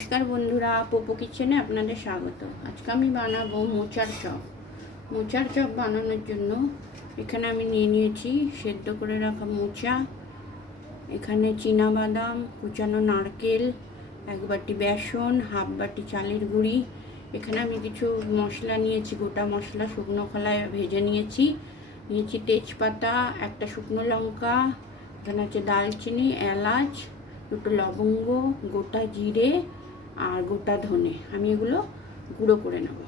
নমস্কার বন্ধুরা, পোপো কিচেনে আপনাদের স্বাগত। আজকে আমি বানাবো মোচার চপ। মোচার চপ বানানোর জন্য এখানে আমি নিয়ে নিয়েছি সেদ্ধ করে রাখা মোচা, এখানে বাদাম, কুচানো নারকেল, 1 বাটি বেসন, হাফ বাটি চালের গুঁড়ি। এখানে আমি কিছু মশলা নিয়েছি, গোটা মশলা শুকনো খোলায় ভেজে নিয়েছি। তেজপাতা, একটা শুকনো লঙ্কা, এখানে আছে দালচিনি, এলাচ, 2টো লবঙ্গ, গোটা জিরে আর গোটা ধনে। আমি এগুলো গুঁড়ো করে নেব।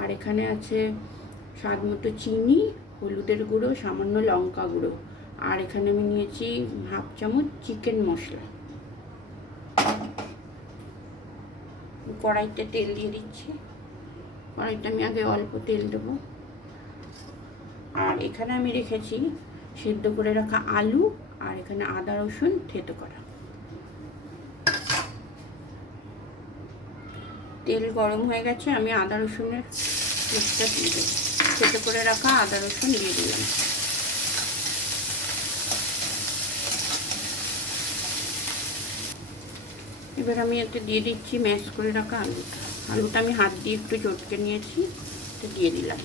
আর এখানে আছে স্বাদ মতো চিনি, হলুদের গুঁড়ো, সামান্য লঙ্কা গুঁড়ো। আর এখানে আমি নিয়েছি হাফ চামচ চিকেন মশলা। কড়াইতে তেল দিয়ে দিচ্ছি। কড়াইতে আমি আগে অল্প তেল দেবো। আর এখানে আমি রেখেছি সেদ্ধ করে রাখা আলু, আর এখানে আদা রসুন থেতো করা। তেল গরম হয়ে গেছে, আমি আদা রসুনের পেস্টটা দিয়ে দেবো। থেতো করে রাখা আদা রসুন দিয়ে দিলাম। এবার আমি এতে দিয়ে দিচ্ছি ম্যাশ করে রাখা আলুটা। আলুটা আমি হাত দিয়ে একটু চটকে নিয়েছি, তো দিয়ে দিলাম।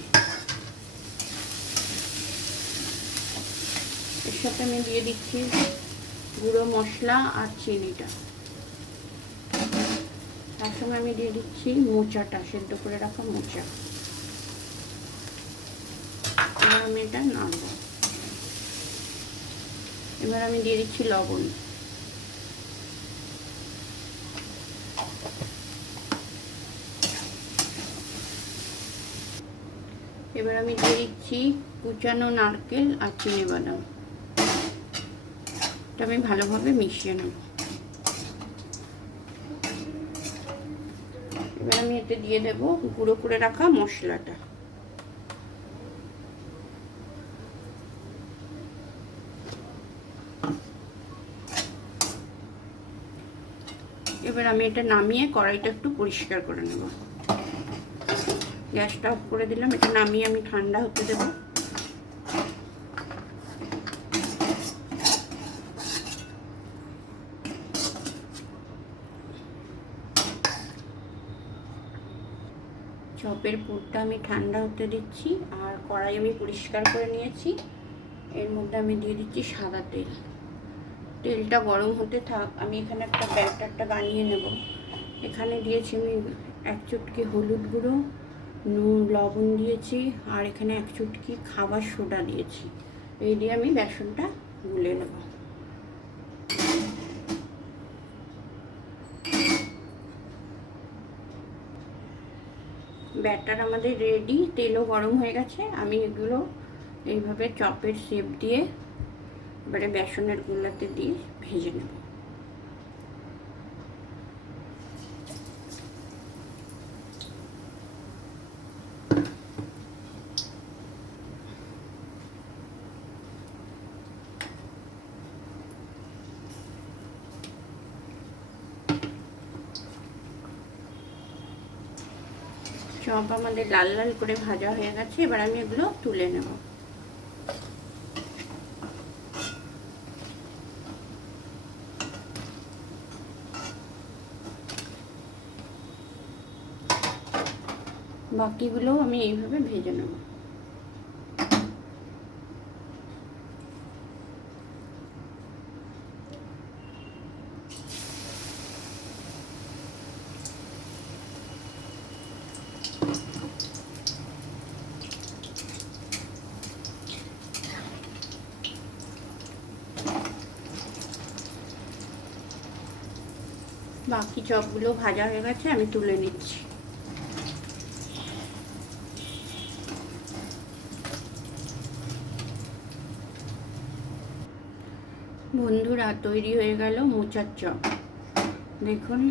এর সাথে আমি দিয়ে দিচ্ছি গুঁড়ো মশলা আর চিনিটা। তার সঙ্গে আমি দিয়ে দিচ্ছি মোচাটা, সেদ্ধ করে রাখা মোচা। এবার আমি এটা নাড়ব। এবার আমি দিয়ে দিচ্ছি লবণ। এবার আমি দিয়ে দিচ্ছি কুচানো নারকেল আর বাদাম। এটা আমি ভালোভাবে মিশিয়ে নেব। এবার আমি এতে দিয়ে দেব গুঁড়ো করে রাখা মশলাটা। এবার আমি এটা নামিয়ে কড়াইটা একটু পরিষ্কার করে নেব। গ্যাসটা অফ করে দিলাম। এটা নামিয়ে আমি ঠান্ডা হতে দেব। চপের পুরটা আমি ঠান্ডা হতে দিচ্ছি। আর কড়াই আমি পরিষ্কার করে নিয়েছি। এর মধ্যে আমি দিয়ে দিচ্ছি সাদা তেল। তেলটা গরম হতে থাক, আমি এখানে একটা ব্যাটারটা বানিয়ে নেব। এখানে দিয়েছি আমি 1 চুটকি হলুদ গুঁড়ো, নুন, লবণ দিয়েছি, আর এখানে 1 চুটকি খাবার সোডা দিয়েছি। এই দিয়ে আমি বেসনটা গুলে নেব। ব্যাটার আমাদের রেডি। তেলও গরম হয়ে গেছে। আমি এগুলো এইভাবে চপের শেপ দিয়ে এবারে বেসনের গুলাতে দিয়ে ভেজে নেব। চপ আমাদের লাল লাল করে ভাজা হয়ে গেছে। এবার আমি এগুলো তুলে নেব। বাকিগুলো আমি এইভাবে ভেজে নেব। বাকি চপগুলো ভাজা হয়ে গেছে, আমি তুলে নিচ্ছি। বন্ধুরা, তৈরি হয়ে গেল মোচার চপ। দেখুন।